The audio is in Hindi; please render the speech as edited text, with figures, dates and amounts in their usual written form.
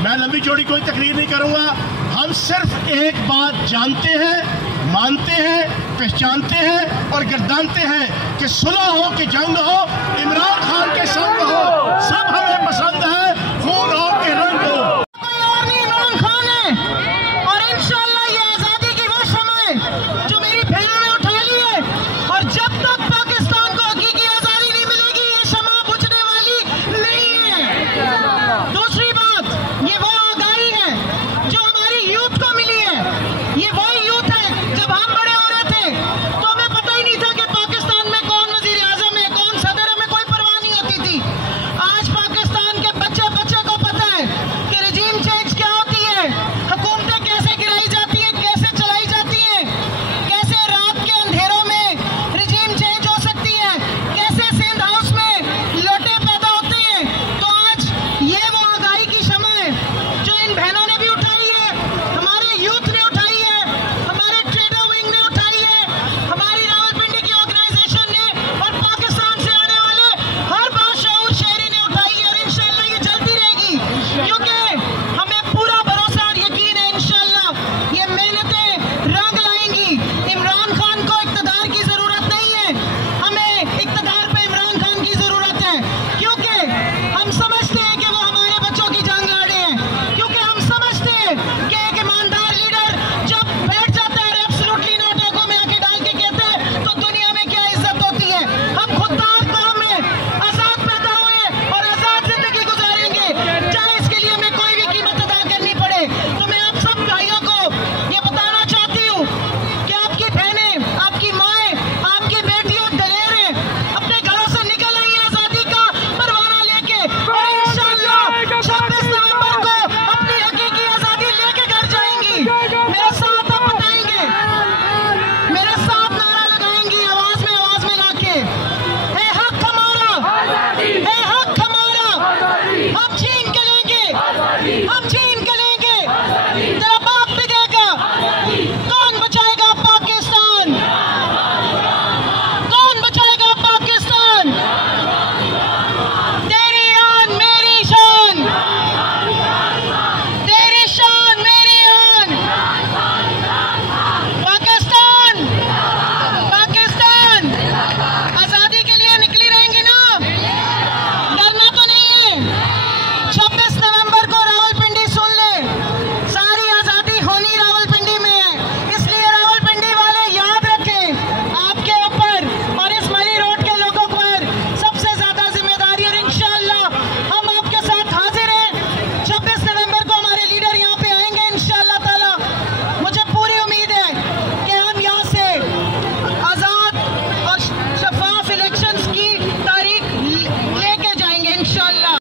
मैं लंबी चौड़ी कोई तकरीर नहीं करूंगा। हम सिर्फ एक बात जानते हैं, मानते हैं, पहचानते हैं और गर्दानते हैं कि सुलह हो कि जंग हो, इमरान खान के संग हो, सब हमें पसंद है, खून हो कि रंग हो। कोई और नहीं, इमरान खान है। और इंशाल्लाह ये आजादी की वो शमअ जो मेरी बहनों ने उठा ली है, और जब तक पाकिस्तान को हकीकी आजादी नहीं मिलेगी ये शमअ बुझने वाली नहीं है। दूसरी बात, ये वो आगाही है जो हमारी यूथ को मिली है। ये वही यूथ है, जब हम बड़े हो रहे थे तो हमें पता ही नहीं था कि पाकिस्तान में कौन वजीर आजम है, कौन सदर, हमें कोई परवाह नहीं होती थी। आज पाकिस्तान के बच्चे को पता है कि रजीम चेंज क्या होती है, हुकूमतें कैसे गिराई जाती हैं, कैसे चलाई जाती हैं, कैसे रात के अंधेरों में रजीम चेंज हो सकती है, कैसे सिंध हाउस में लोटे पैदा होते हैं। तो आज ये वो आगाही की शमअ है जो इन बहनों ने भी उठाई है, हमारे यूथ ने उठाई है, हमारे ट्रेडर विंग ने उठाई है, हमारी रावलपिंडी की ऑर्गेनाइजेशन ने और पाकिस्तान से आने वाले हर बाशऊर शहरी ने उठाई है। और इंशाल्लाह ये चलती रहेगी, क्योंकि हमें पूरा भरोसा और यकीन है इंशाल्लाह ये मेहनतें रंग लाएंगी। इमरान खान को इक़्तिदार की जरूरत नहीं है, हमें इक़्तिदार पे इमरान खान की जरूरत है, क्योंकि हम समझते हैं कि वो हमारे बच्चों की जान लाड़े हैं, क्योंकि हम समझते हैं कि एक ईमानदार लीडर जब बैठ जाता है एब्सोल्युटली नॉट आंखों में आंखें डाल के कहते हैं तो दुनिया में क्या इज्जत होती है। हम खुददार कौम में आजाद पैदा हुए और आजाद जिंदगी गुजारेंगे, चाहे इसके लिए हमें कोई भी कीमत अदा करनी पड़े। तो मैं आप सब भाइयों को ये बताना चाहती हूँ कि आपकी बहनें, आपकी माएं, आपकी बेटियां दलेर हैं, अपने घरों से निकल रही हैं आजादी का परवाना लेके, और इंशाल्लाह 26 नवंबर को अपनी हकीकी आजादी लेके घर जाएंगी। मेरे साथ आप बताएंगे, मेरे साथ नारा लगाएंगी आवाज में लाके, है हक हमारा, है हक हमारा, हम छीन के लेंगे, हम छीन के